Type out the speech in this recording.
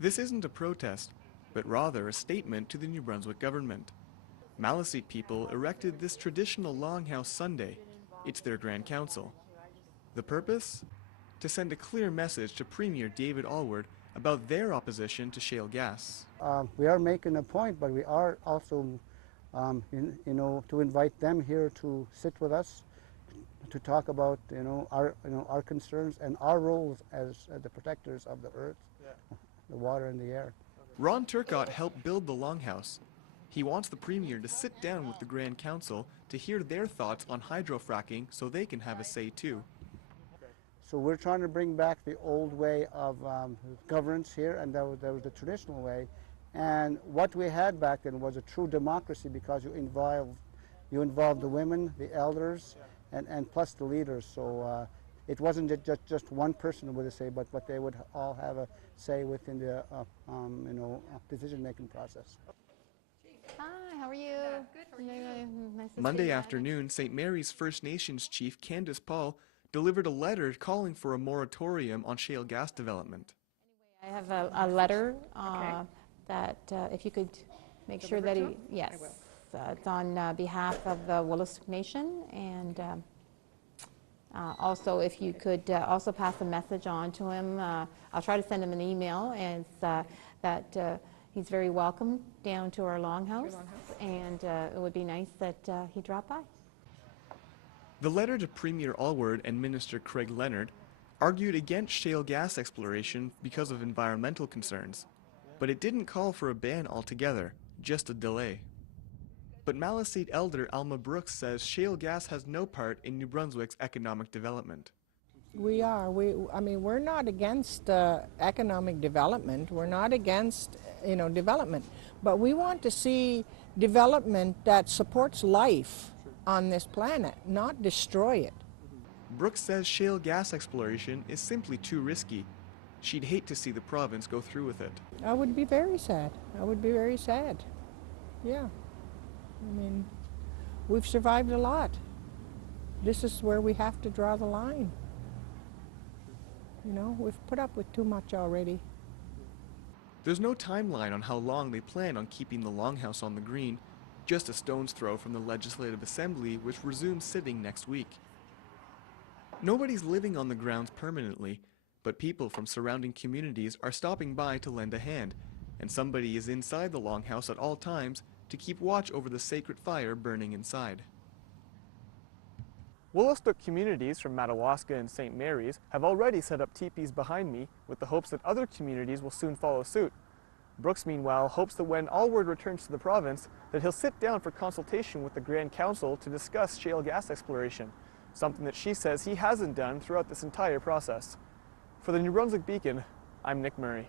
This isn't a protest, but rather a statement to the New Brunswick government. Maliseet people erected this traditional longhouse Sunday. It's their Grand Council. The purpose? To send a clear message to Premier David Alward about their opposition to shale gas. We are making a point, but we are also, to invite them here to sit with us, to talk about, our concerns and our roles as the protectors of the earth, the water and the air. Ron Turcotte helped build the longhouse. He wants the Premier to sit down with the Grand Council to hear their thoughts on hydrofracking so they can have a say too. So we're trying to bring back the old way of governance here, and that was the traditional way. And what we had back then was a true democracy because you involved the women, the elders, and plus the leaders. So it wasn't just one person with a say, but they would all have a say within the decision-making process. Hi, how are you? Yeah, good. How are you? Nice to Monday see you. afternoon, St. Mary's First Nations chief Candace Paul delivered a letter calling for a moratorium on shale gas development. I have a letter Okay. that if you could make sure that he, yes, it's on behalf of the Willis Nation, and also if you could also pass a message on to him. I'll try to send him an email, and that he's very welcome down to our longhouse, and it would be nice that he dropped by. The letter to Premier Alward and Minister Craig Leonard argued against shale gas exploration because of environmental concerns, but it didn't call for a ban altogether, just a delay. But Maliseet Elder Alma Brooks says shale gas has no part in New Brunswick's economic development. We are. We're not against economic development. We're not against, development. But we want to see development that supports life on this planet, not destroy it. Brooks says shale gas exploration is simply too risky. She'd hate to see the province go through with it. I would be very sad. I would be very sad. Yeah. We've survived a lot. This is where we have to draw the line. We've put up with too much already. There's no timeline on how long they plan on keeping the longhouse on the green, just a stone's throw from the Legislative Assembly, which resumes sitting next week. Nobody's living on the grounds permanently, but people from surrounding communities are stopping by to lend a hand, and somebody is inside the longhouse at all times to keep watch over the sacred fire burning inside. Willistook communities from Madawaska and St. Mary's have already set up teepees behind me with the hopes that other communities will soon follow suit. Brooks, meanwhile, hopes that when Alward returns to the province, that he'll sit down for consultation with the Grand Council to discuss shale gas exploration, something that she says he hasn't done throughout this entire process. For the New Brunswick Beacon, I'm Nick Murray.